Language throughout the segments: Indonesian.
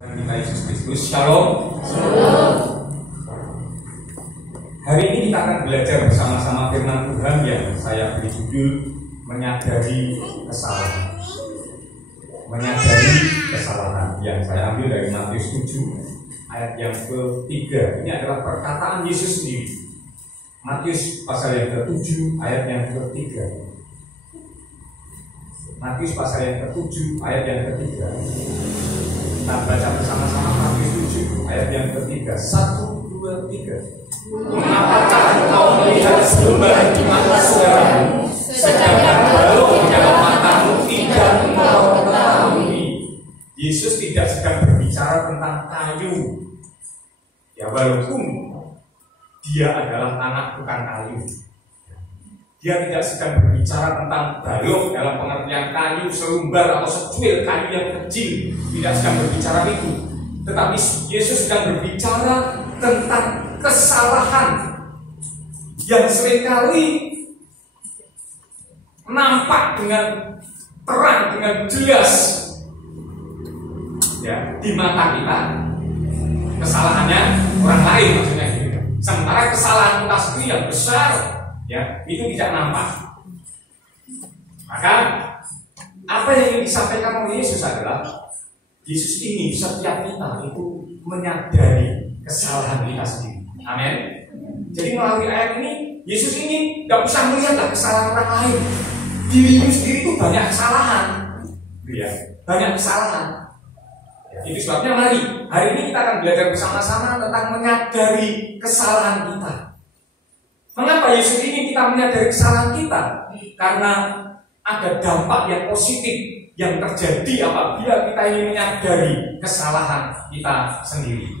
Kita Yesus Kristus, Shalom. Hari ini kita akan belajar bersama-sama firman Tuhan yang saya beri judul Menyadari Kesalahan. Menyadari kesalahan yang saya ambil dari Matius 7 ayat yang ke-3. Ini adalah perkataan Yesus sendiri. Matius pasal yang ke-7 ayat yang ke-3. Matius pasal yang ke-7 ayat yang ke-3. Kita baca bersama-sama Matius 7 ayat yang ke-3. 1, 2, 3. Mengapakah engkau melihat selembar di mata saudaramu, sedangkan balok di dalam matamu tidak engkau ketahui? Yesus tidak sedang berbicara tentang kayu. Ya, walaupun dia adalah anak tukang kayu, dia tidak sedang berbicara tentang balok dalam pengertian kayu selumbar atau secuil kayu yang kecil. Tidak sedang berbicara itu. Tetapi Yesus sedang berbicara tentang kesalahan yang seringkali nampak dengan terang, dengan jelas ya, di mata kita. Kesalahannya orang lain maksudnya gitu. Sementara kesalahan kita sendiri yang besar ya, itu tidak nampak. Maka apa yang ingin disampaikan oleh Yesus adalah Yesus ini setiap kita itu menyadari kesalahan kita sendiri. Amin. Jadi melalui ayat ini Yesus ini tidak usah melihat kesalahan orang lain. Dirimu sendiri itu banyak kesalahan, ya, banyak kesalahan. Ya, itu sebabnya mari hari ini kita akan belajar bersama-sama tentang menyadari kesalahan kita. Mengapa Yesus ini kita menyadari kesalahan kita? Karena ada dampak yang positif yang terjadi apabila kita ini menyadari kesalahan kita sendiri.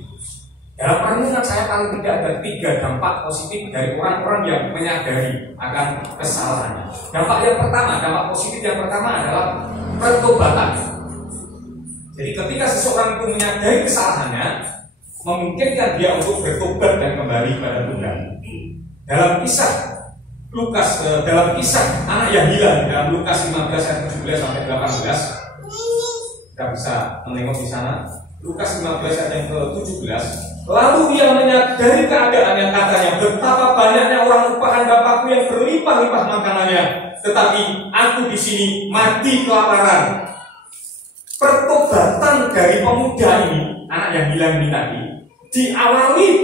Dalam perenungan saya paling tidak ada 3 dampak positif dari orang-orang yang menyadari akan kesalahannya. Dampak positif yang pertama adalah pertobatan. Jadi ketika seseorang itu menyadari kesalahannya, memungkinkan dia untuk bertobat dan kembali kepada Tuhan. Dalam kisah anak yang hilang dalam Lukas 15 ayat 17 sampai 18, kita bisa menengok di sana. Lukas 15 ayat yang ke-17. Lalu ia menyadari keadaan yang katanya, betapa banyaknya orang upahan Bapakku yang berlimpah-limpah makanannya, tetapi aku di sini mati kelaparan. Pertobatan dari pemuda ini, anak yang hilang ini tadi,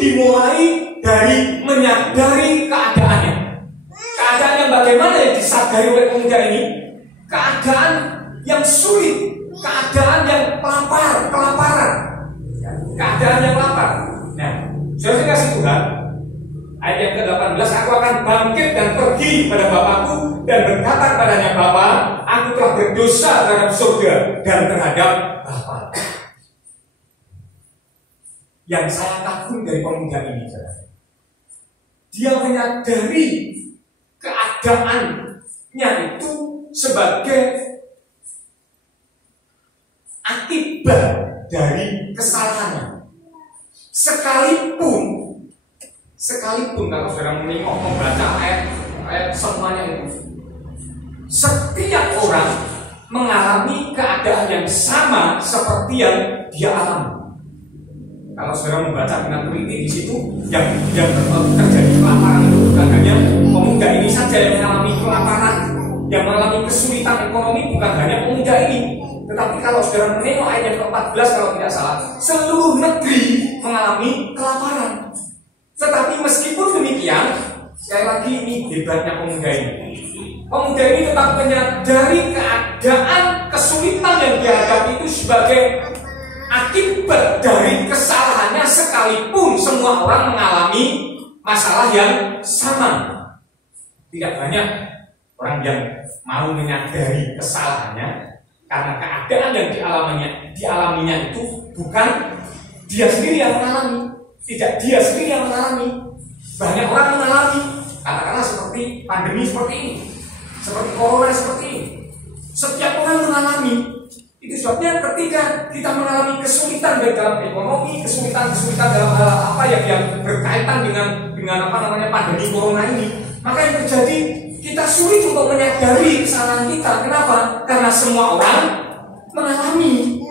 dimulai dari menyadari keadaannya. Keadaan yang bagaimana yang disadari oleh pemuda ini? Keadaan yang sulit, keadaan yang kelaparan, keadaan yang lapar. Nah, saya kasih Tuhan, ayat yang ke-18, aku akan bangkit dan pergi kepada Bapakku dan berkata kepadanya, Bapa, aku telah berdosa terhadap surga dan terhadap Bapa. Yang saya kagum dari pemuda ini, dia menyadari keadaannya itu sebagai akibat dari kesalahannya. Sekalipun kalau saudara menengok membaca ayat semuanya itu, setiap orang mengalami keadaan yang sama seperti yang dia alami. Kalau saudara membaca dengan teliti di situ, yang terjadi kelaparan itu bukan hanya pemuda ini saja yang mengalami kelaparan, yang mengalami kesulitan ekonomi, bukan hanya pemuda ini. Tetapi kalau saudara menengok ayat yang ke-14 kalau tidak salah, seluruh negeri mengalami kelaparan. Tetapi meskipun demikian, sekali lagi ini hebatnya pemuda ini. Pemuda ini tetap menyadari keadaan kesulitan yang dihadapi itu sebagai akibat dari kesalahannya, sekalipun semua orang mengalami masalah yang sama. Tidak banyak orang yang mau menyadari kesalahannya karena keadaan yang dialaminya itu bukan dia sendiri yang mengalami, tidak dia sendiri yang mengalami. Banyak orang mengalami, katakanlah seperti pandemi seperti ini, seperti corona seperti ini. Setiap orang mengalami. Itu sebabnya ketika kita mengalami kesulitan dalam ekonomi, kesulitan dalam hal apa yang berkaitan dengan pandemi corona ini, maka yang terjadi kita sulit untuk menyadari kesalahan kita. Kenapa? Karena semua orang mengalami.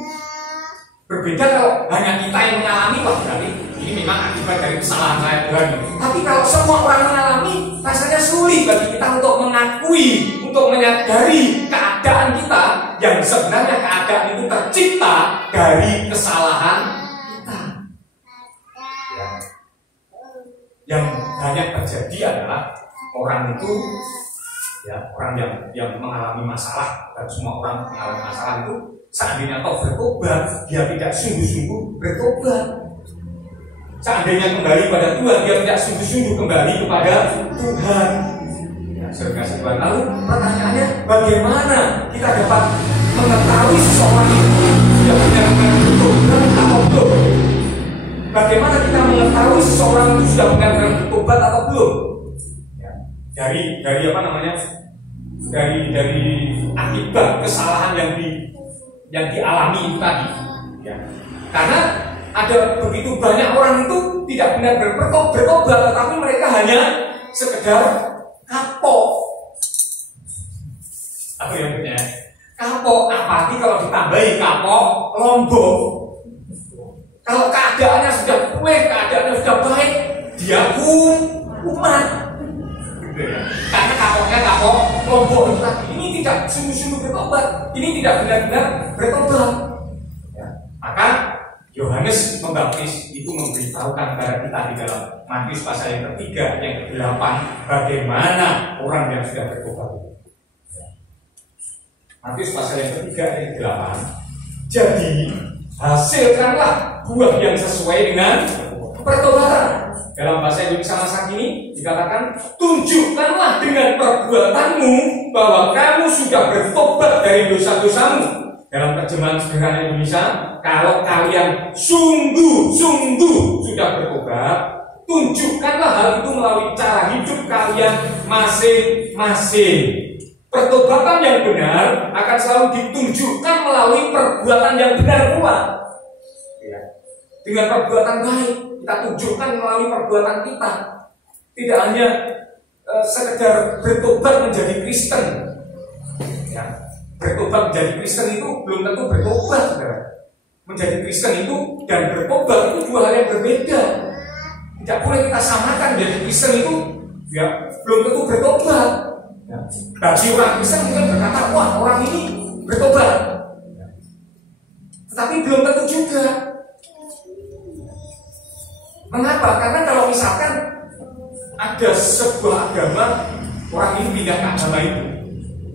Berbeda kalau hanya kita yang mengalami, wah berarti ini memang akibat dari kesalahan saya Tuhan. Tapi kalau semua orang mengalami, rasanya sulit bagi kita untuk mengakui, untuk menyadari keadaan kita yang sebenarnya keadaan itu tercipta dari kesalahan kita. Ya. Yang banyak terjadi adalah orang itu, ya, orang yang mengalami masalah, dan semua orang mengalami masalah itu seandainya toh bertobat, dia tidak sungguh-sungguh bertobat. Seandainya kembali pada Tuhan, dia tidak sungguh-sungguh kembali kepada Tuhan. Ya, saudara Tuhan. Lalu pertanyaannya, bagaimana kita dapat mengetahui seseorang itu sudah benar-benar bertobat atau belum? Bagaimana kita mengetahui seseorang itu sudah benar-benar bertobat atau belum? Ya, dari apa namanya? Dari akibat kesalahan yang dialami itu tadi. Ya. Karena ada begitu banyak orang itu tidak benar-benar bertobat, tetapi mereka hanya sekedar kapok. Apa yang maksudnya? Kapok, apalagi kalau ditambahi kapok, lombok. Kalau keadaannya sudah pulih, keadaannya sudah baik, dia kumat. Gitu ya. Karena kapoknya kapok, lombok itu tadi. Ini tidak sungguh-sungguh bertobat, ini tidak benar-benar bertobat. Ya. Maka Yohanes Pembaptis itu memberitahukan kepada kita di dalam Matius pasal yang ketiga, yang ke-8, bagaimana orang yang sudah bertobat itu. Matius pasal yang ketiga, yang ke-8. Jadi hasilkanlah buah yang sesuai dengan pertobatan. Dalam bahasa Indonesia masa kini dikatakan, tunjukkanlah dengan perbuatanmu bahwa kamu sudah bertobat dari dosa-dosamu. Dalam terjemahan sederhana Indonesia, kalau kalian sungguh-sungguh sudah bertobat, tunjukkanlah hal itu melalui cara hidup kalian masing-masing. Pertobatan yang benar akan selalu ditunjukkan melalui perbuatan yang benar pula. Ya. Dengan perbuatan baik, kita tunjukkan melalui perbuatan kita. Tidak hanya sekedar bertobat menjadi Kristen. Ya. Bertobat menjadi Kristen itu belum tentu bertobat, saudara. Menjadi Kristen itu dan bertobat itu dua hal yang berbeda. Tidak boleh kita samakan. Menjadi Kristen itu ya belum tentu bertobat. Ya. Bagi orang Kristen mungkin berkata, wah orang ini bertobat. Ya. Tetapi belum tentu juga. Mengapa? Karena kalau misalkan ada sebuah agama, orang ini pindah ke agama itu,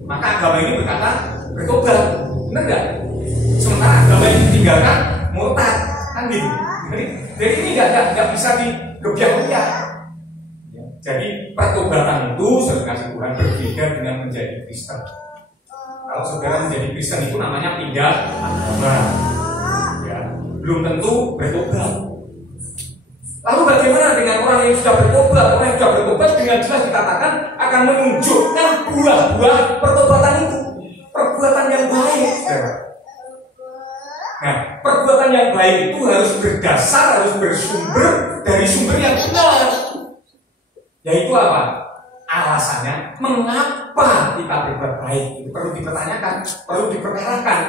maka agama ini berkata bertobat, benar nggak? Sementara agama ini ditinggalkan murtad, kan gitu. Jadi ini nggak bisa digebiak-gebiak. Ya. Jadi pertobatan itu saudara Tuhan berbeda dengan menjadi Kristen. Kalau saudara menjadi Kristen itu namanya pindah agama, ya. Belum tentu bertobat. Lalu bagaimana dengan orang yang sudah bertobat? Orang yang sudah bertobat dengan jelas dikatakan akan menunjukkan buah-buah pertobatan itu, perbuatan yang baik. Nah, perbuatan yang baik itu harus berdasar, harus bersumber dari sumber yang benar. Yaitu apa? Alasannya mengapa kita berbuat baik itu perlu dipertanyakan, perlu diperkarakan.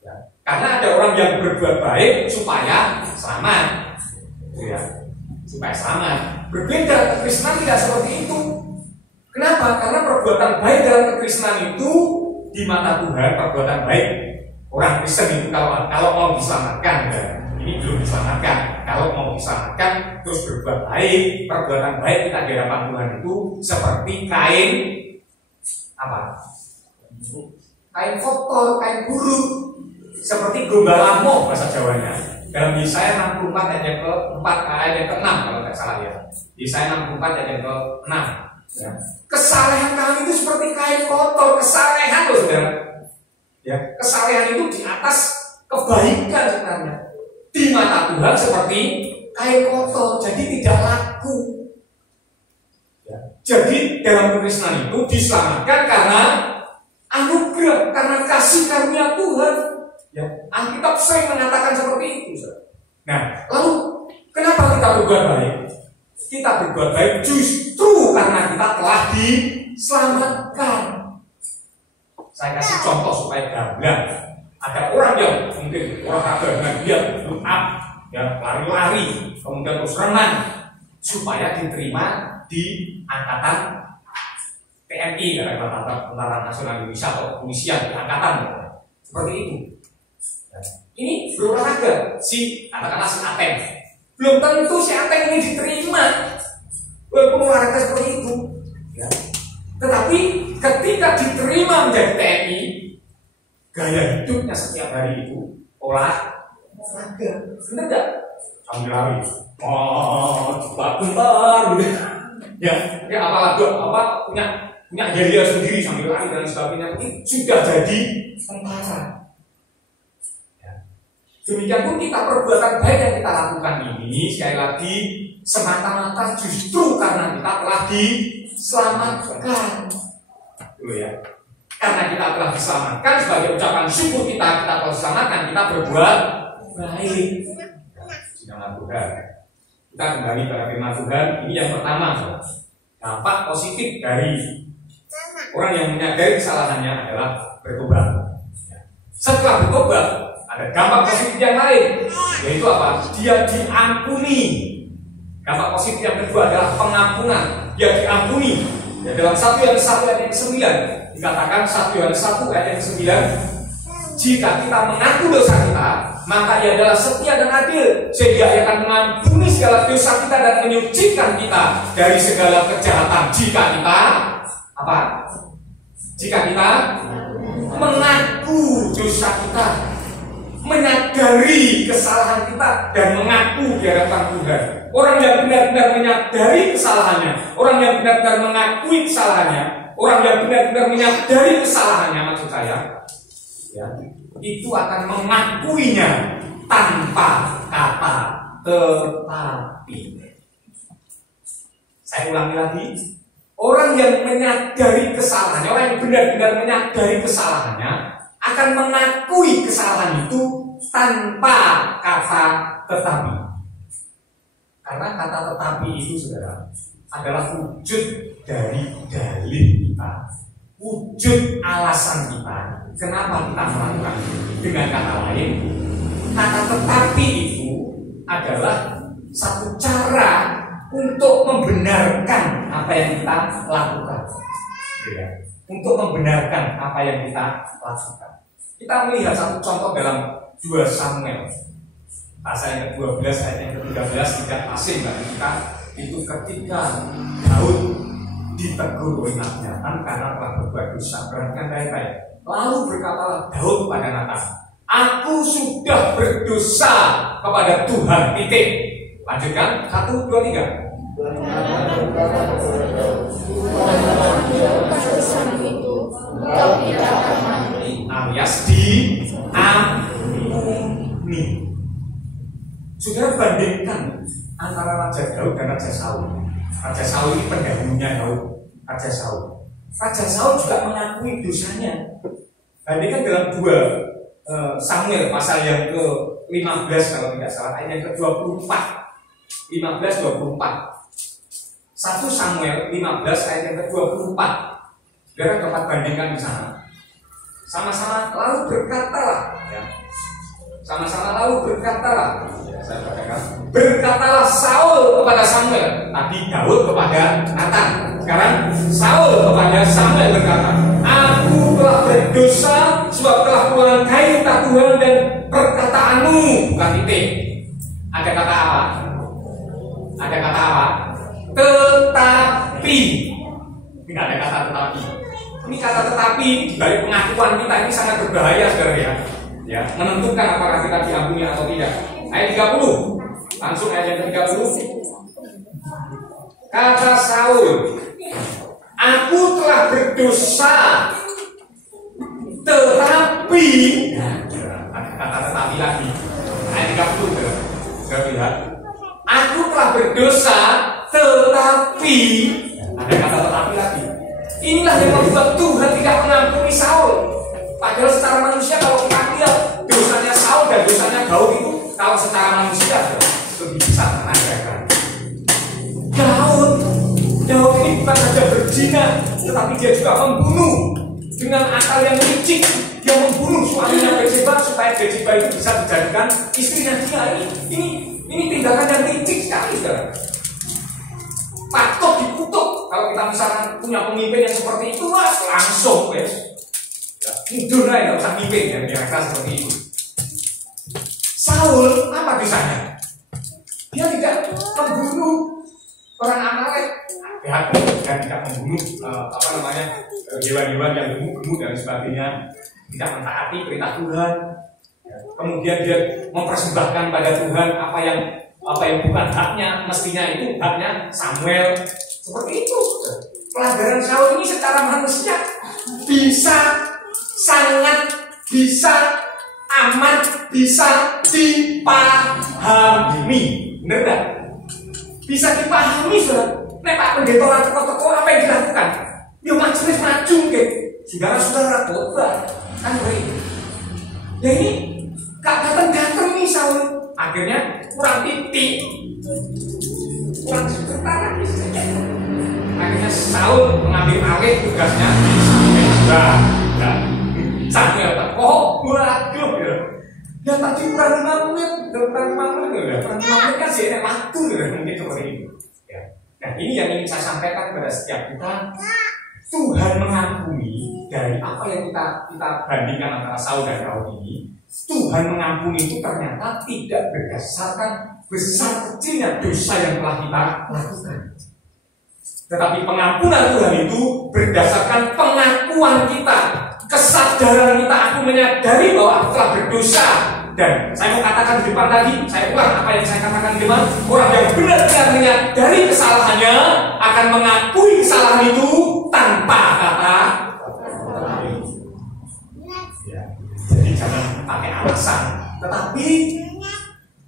Ya. Karena ada orang yang berbuat baik supaya selamat, ya, supaya selamat. Berbeda, kekristenan tidak seperti itu. Kenapa? Karena perbuatan baik dalam kekristenan itu di mata Tuhan, perbuatan baik orang Kristen itu kalau mau diselamatkan, ya, ini belum diselamatkan. Kalau mau diselamatkan terus berbuat baik, perbuatan baik kita di hadapan Tuhan itu seperti kain apa? Kain kotor, kain buruk, seperti gombalamo bahasa Jawanya. Dalam Yesaya 64 ayat yang ke-4 ayat yang ke-6 kalau tidak salah ya. Yesaya 64 ayat yang ke-6. Ya. Kesalehan kami itu seperti kain kotor, kesalehan loh saudara. Ya, kesalehan itu di atas kebaikan sebenarnya. Di mata Tuhan seperti kain kotor, jadi tidak laku. Ya. Jadi dalam kekristenan itu diselamatkan karena anugerah, karena kasih karunia Tuhan. Ya, Alkitab sering mengatakan seperti itu. Nah, lalu kenapa kita berbuat baik? Kita berbuat baik justru karena kita telah diselamatkan. Saya kasih contoh supaya gamblang. Ada orang yang mungkin olahraga dengan dia look up, ya lari-lari, kemudian terus renang supaya diterima di angkatan TNI, katakanlah Tentara Nasional Indonesia atau kepolisian di angkatan, seperti itu. Ini berolahraga si katakanlah si Ateng, belum tentu si Ateng ini diterima walaupun olahraga seperti itu. Ya. Tetapi ketika diterima menjadi TNI, gaya hidupnya setiap hari itu olahraga, benar nggak? Sambil lari, bentar, gitu. Ya, apalagi punya gaya sendiri sambil lari dan sebagainya, ini sudah jadi tentara. Ya. Demikian pun kita perbuatan baik yang kita lakukan ini sekali lagi semata-mata justru karena kita telah diselamatkan, dulu ya. Karena kita telah diselamatkan, sebagai ucapan syukur kita telah diselamatkan, kita berbuat baik. Dengan Tuhan. Kita kembali pada firman Tuhan. Ini yang pertama, dampak positif dari orang yang menyadari kesalahannya adalah bertobat. Setelah bertobat, ada dampak positif yang lain, yaitu apa? Dia diampuni. Dampak positif yang kedua adalah pengampunan. Dia diampuni. Ya, dalam 1 Yohanes 1 ayat yang ke-9 dikatakan, 1 Yohanes 1 ayat yang ke-9, jika kita mengaku dosa kita, maka Ia adalah setia dan adil, sehingga Ia akan mengampuni segala dosa kita dan menyucikan kita dari segala kejahatan. Jika kita apa? Jika kita mengaku dosa kita, menyadari kesalahan kita dan mengaku di hadapan Tuhan. Orang yang benar-benar menyadari kesalahannya, orang yang benar-benar mengakui kesalahannya, orang yang benar-benar menyadari kesalahannya, maksud saya, ya, itu akan mengakuinya tanpa kata tetapi. Saya ulangi lagi, orang yang menyadari kesalahannya, orang yang benar-benar menyadari kesalahannya akan mengakui kesalahan itu tanpa kata tetapi. Karena kata tetapi itu, saudara, adalah wujud dari dalil kita, wujud alasan kita kenapa kita melakukan. Dengan kata lain, kata tetapi itu adalah satu cara untuk membenarkan apa yang kita lakukan, ya. Untuk membenarkan apa yang kita lakukan. Kita melihat satu contoh dalam 2 Samuel pasal yang ke-12 ayat yang ke-13, tidak asing bagi kita, itu ketika Daud ditegur oleh Nathan karena telah berbuat dosa. Perhatikan baik-baik. Lalu berkatalah Daud kepada Nathan, aku sudah berdosa kepada Tuhan. Titik. Lanjutkan. 1, 2, 3. Alias diampuni. Saudara, bandingkan antara Raja Daud dan Raja Saul. Raja Saul ini pendahulunya Daud. Raja Saul juga mengakui dosanya. Bandingkan dalam 2 Samuel pasal yang ke-15 kalau tidak salah, ayat yang ke-24. 15-24. 1 Samuel 15 ayat yang ke-24. Saudara dapat bandingkan di sana. Sama-sama lalu berkatalah, ya. Sama-sama lalu berkatalah. Saya katakan, berkatalah Saul kepada Samuel. Tadi Daud kepada Nathan. Sekarang Saul kepada Samuel berkata, aku telah berdosa sebab telah melangkahi titah Tuhan dan perkataanmu. Bukan titik. Ada kata apa? Ada kata apa? Tetapi. Tidak ada kata tetapi. Ini kata tetapi di balik pengakuan kita ini sangat berbahaya, saudara, ya. Ya, menentukan apakah kita diampuni atau tidak. Ayat 30. Langsung ayat yang ke-30. Kata Saul, aku telah berdosa, tetapi, ada kata tetapi lagi. Ayat 30. Lihat. Aku telah berdosa, tetapi, ada kata tetapi lagi. Inilah yang membuat Tuhan tidak mengampuni Saul. Padahal secara manusia kalau kita lihat dosanya Saul dan dosanya Daud itu, kalau secara manusia lebih besar menandakan. Daud ini bukan saja berzina, tetapi dia juga membunuh dengan akal yang licik. Dia membunuh membunuh suaminya Batseba supaya Batseba itu bisa dijadikan istrinya dia. Ini tindakan yang licik sekali, saudara. Patut dikutuk. Kalau kita misalkan punya pemimpin yang seperti itu, langsung ya, mundur aja, nggak usah mimpin ya, kira-kira seperti itu. Saul apa dosanya? Dia tidak membunuh orang Amalek, dan tidak membunuh hewan-hewan yang gemuk-gemuk dan sebagainya, tidak mentaati perintah Tuhan. Kemudian dia mempersembahkan pada Tuhan apa yang bukan haknya, mestinya itu haknya Samuel. Seperti itu. Pelanggaran Saul ini secara manusia sangat bisa amat bisa dipahami. Bener gak? Bisa dipahami, saudara. Nek Pak Pendeta orang teko-teko apa yang dilakukan? Yo majelis maju ke. Saudara-saudara khotbah kan begitu. Ya ini gak datang-datang nih Saul. Akhirnya kurang titik, kurang sebentar lagi. Akhirnya Saul mengambil alih tugasnya Samuel teko, waduh ya. Dan tadi kurang 5 menit kan sih enak waktu mungkin seperti itu. Ya. Nah ini yang ingin saya sampaikan kepada setiap kita. Tuhan mengampuni dari apa yang kita bandingkan antara Saul dan Daud ini. Tuhan mengampuni itu ternyata tidak berdasarkan besar kecilnya dosa yang telah kita lakukan. Tetapi pengampunan Tuhan itu berdasarkan pengakuan kita, kesadaran kita. Aku menyadari bahwa aku telah berdosa. Dan saya mau katakan di depan tadi, saya ulang apa yang saya katakan di depan. Orang yang benar-benar menyadari kesalahannya akan mengakui kesalahan itu tanpa kata. Ya. Jadi jangan pakai alasan. Tetapi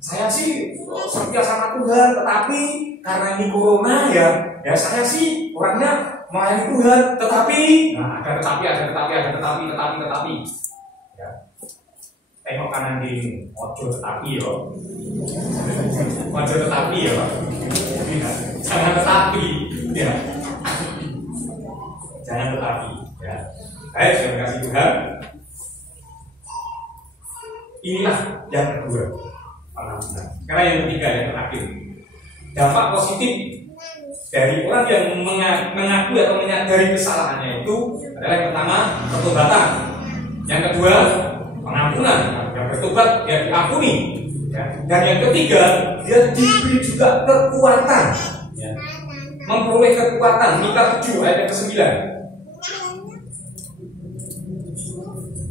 saya sih setia sama Tuhan, tetapi karena ini corona ya saya sih orangnya melayani Tuhan, tetapi ada tetapi. Ya. Tengok kanan kiri, ojo tetapi yo. Ojo tetapi yo. Jangan tetapi, ya. Jangan tetapi, ya. Baik, terima kasih Tuhan. Inilah yang kedua, pengampunan. Karena yang ketiga, yang terakhir, dampak positif dari orang yang mengakui atau menyadari kesalahannya itu adalah yang pertama, pertobatan. Yang kedua, pengampunan. Yang bertobat, dia diampuni. Ya. Dan yang ketiga, dia diberi juga kekuatan. Ya. Memperoleh kekuatan. Mika 7 ayat yang ke-9.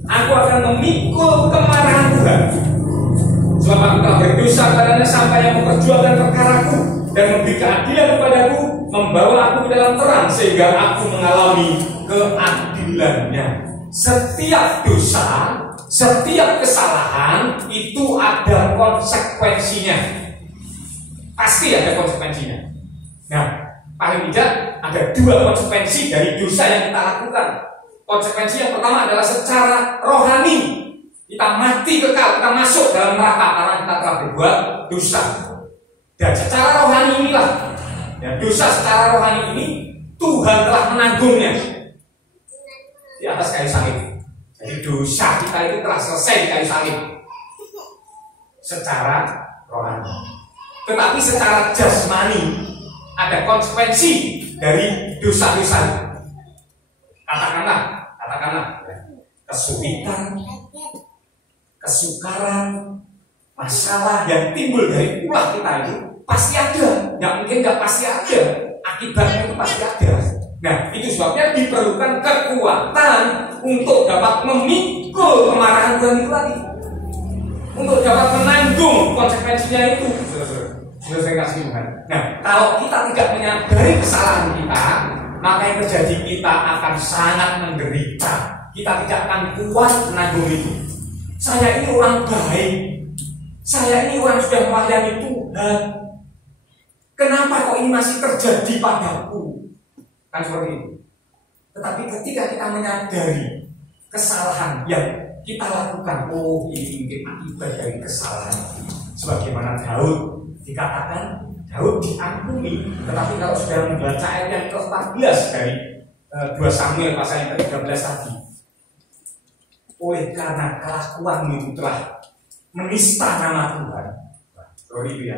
Aku akan memikul kemarahan Tuhan, sebab aku telah berdosa padanya sampai yang memperjuangkan perkaraku dan memberi keadilan kepadaku, membawa aku ke dalam terang sehingga aku mengalami keadilannya. Setiap dosa, setiap kesalahan itu ada konsekuensinya. Pasti ada konsekuensinya. Nah, paling tidak ada 2 konsekuensi dari dosa yang kita lakukan. Konsekuensi yang pertama adalah secara rohani. Kita mati kekal, kita masuk dalam neraka karena kita telah berbuat dosa. Dan secara rohani inilah, ya, dosa secara rohani ini Tuhan telah menanggungnya di atas kayu salib. Jadi dosa kita itu telah selesai di kayu salib secara rohani. Tetapi secara jasmani ada konsekuensi dari dosa-dosa. Katakanlah kesulitan, kesukaran, masalah yang timbul dari ulah kita itu pasti ada. Nggak mungkin nggak pasti ada. Akibatnya itu pasti ada. Nah, itu sebabnya diperlukan kekuatan untuk dapat memikul kemarahan Tuhan itu tadi, untuk dapat menanggung konsekuensinya itu. Saya kasih Tuhan. Nah, kalau kita tidak menyadari kesalahan kita, maka yang terjadi kita akan sangat menderita. Kita tidak akan kuat menanggung itu. Saya ini orang baik, saya ini orang sudah melayani Tuhan. Kenapa kok ini masih terjadi padaku? Kan seperti itu. Tetapi ketika kita menyadari kesalahan yang kita lakukan, oh ini mungkin akibat dari kesalahan. Sebagaimana Daud dikatakan, Daud diampuni. Tetapi kalau sudah membaca ayat yang ke-14 dari 2 Samuel pasal yang ke-13 tadi, oleh karena kelakuan itu telah menista nama Tuhan, ya,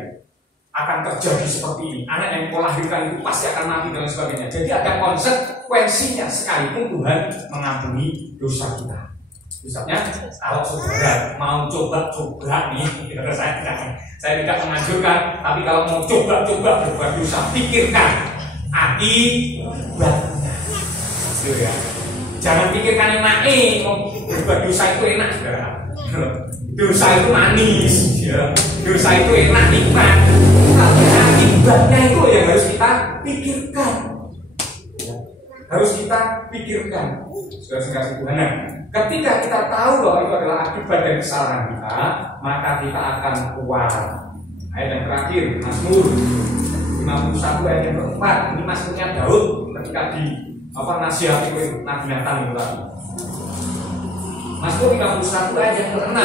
akan terjadi seperti ini. Anak yang kau lahirkan itu pasti akan mati dan sebagainya. Jadi ada konsekuensinya sekalipun Tuhan mengampuni dosa kita. Misalnya, kalau saudara mau coba-coba nih, saya tidak menganjurkan, tapi kalau mau coba-coba berbuat dosa, pikirkan akibatnya. Ya. Jangan pikirkan enaknya, mau berbuat dosa itu enak, saudara. Dosa itu manis, ya. Dosa itu enak, nikmat. Tapi akibatnya itu yang harus kita pikirkan. Harus kita pikirkan. Sudah kasih Tuhan. Ketika kita tahu bahwa itu adalah akibat dari kesalahan kita, maka kita akan kuat. Ayat yang terakhir, Mazmur 51 ayat yang keempat. Ini Mazmurnya Daud ketika di nasihati Nabi Nathan itu tadi. Mazmur 51 ayat yang ke-6.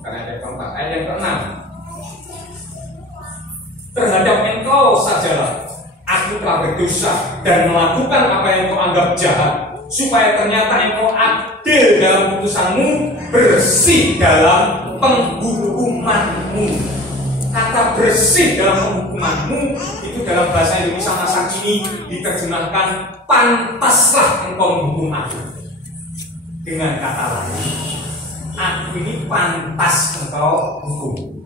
Karena ayat yang keempat, ayat yang ke-6. Terhadap engkau sajalah aku telah berdosa dan melakukan apa yang kau anggap jahat, supaya ternyata engkau adil dalam putusanmu, bersih dalam penghukumanmu. Kata bersih dalam penghukumanmu itu dalam bahasa Indonesia masa kini diterjemahkan pantaslah engkau menghukum aku. Dengan kata lain, aku ini pantas engkau hukum.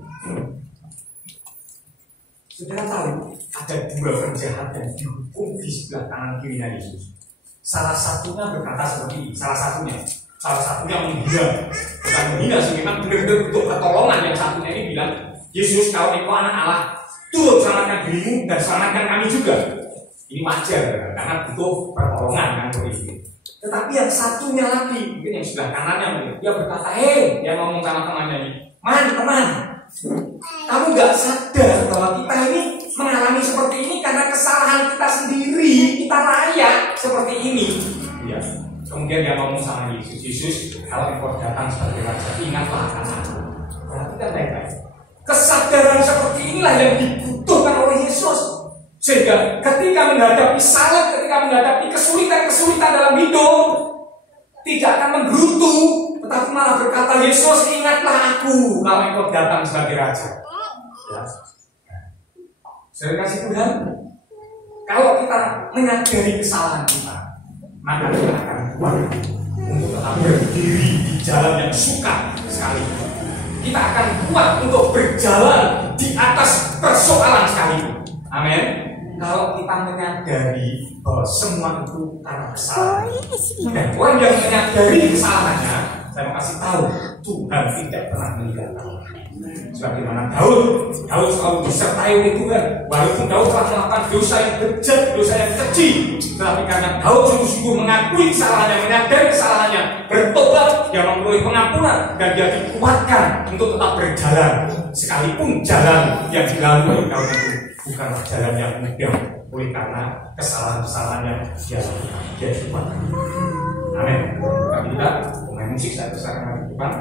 Saudara tahu ada dua penjahat yang dihukum di sebelah kanan kirinya Yesus. Salah satunya berkata seperti ini, salah satunya menghina, bukan menghina sih, memang benar-benar butuh pertolongan. Yang satunya ini bilang, Yesus, kalau engkau anak Allah, turut selamatkan dirimu dan selamatkan kami juga. Ini wajar karena butuh pertolongan kan begitu. Tetapi yang satunya lagi, mungkin yang sebelah kanannya, dia berkata, dia ngomong sama temannya ini, teman, kamu gak sadar bahwa kita ini mengalami seperti ini karena kesalahan kita sendiri, kita layak seperti ini. Ya. Kemudian dia ngomong sama Yesus, kalau engkau datang sebagai raja, ingatlah akan aku. Perhatikan baik-baik. Kesadaran seperti inilah yang dibutuhkan oleh Yesus. Sehingga ketika menghadapi salib, ketika menghadapi kesulitan-kesulitan dalam hidup, tidak akan menggerutu, tetapi malah berkata, Yesus, ingatlah aku kalau engkau datang sebagai raja. Ya. Saya kasih Tuhan, kalau kita menyadari kesalahan kita, maka kita akan kuat untuk tetap berdiri di jalan yang suka sekali. Kita akan kuat untuk berjalan di atas persoalan sekali. Amin. Kalau kita menyadari bahwa semua itu karena kesalahan, dan orang yang menyadari kesalahannya, saya mau kasih tahu, Tuhan tidak pernah meninggalkan. Sebagaimana Daud selalu disertai oleh Tuhan. Walaupun Daud telah melakukan dosa yang bejat, dosa yang keji, tetapi karena Daud sungguh-sungguh mengakui kesalahannya, menyadari kesalahannya, bertobat, dia memperoleh pengampunan, dan dia dikuatkan untuk tetap berjalan. Sekalipun jalan yang dilalui oleh Daud itu bukanlah jalan yang mudah, oleh karena kesalahan-kesalahannya dia dikuatkan. Amin. Kami kita pemain musik saya besarkan di depan.